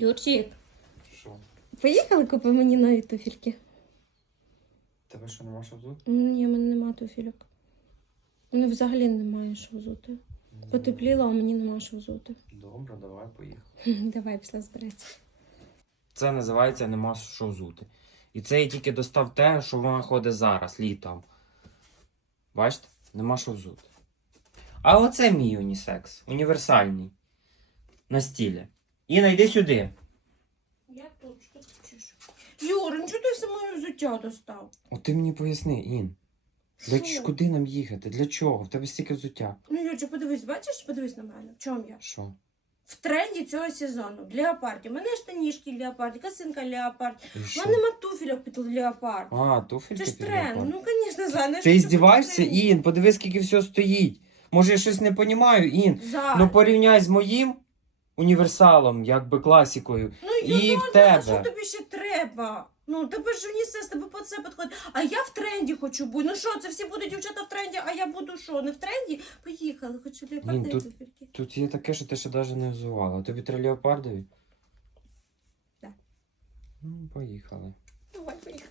Юрчик, Що? поїхали купи мені нові туфельки. Тебе що нема що взути? Ні, в мене нема туфельок. Мене взагалі немає що взути. Потепліло, а мені нема що взути. Добре, давай поїхали. Давай після збереться. Це називається нема що взути. І це я тільки достав те, що вона ходить зараз, літом. Бачите? Нема що взути. А оце мій унісекс. Універсальний. На стілі. Іна, йди сюди. Я тут що ти ну чого ти все моє взуття достав? От ти мені поясни, Ін. Для Що? ч- куди нам їхати? Для чого? В тебе стільки взуття. Ну, Юрчик, подивись, бачиш, подивись на мене. В чому я? Що? В тренді цього сезону. Леопардів. У мене штанішки леопард, косинка леопард. І У що? мене нема туфельок під леопард. А, туфельки Це ж тренд. леопард. Ну, звісно, за Ти здіваєшся, Ін? Подивись, скільки всього стоїть. Може, я щось не розумію, Ін. Ну порівняй з моїм універсалом, якби класикою. Ну, І в А тебе. що тобі ще треба? Ну, тебе ж унісес, тебе по це підходить. А я в тренді хочу бути. Ну що, це всі будуть дівчата в тренді, а я буду що? Не в тренді? Поїхали, хочу леопарди тут- туфельки. Тут є таке, що ти ще навіть не взувала. Тобі три леопардові? Да. Ну, поїхали. Давай, поїхали.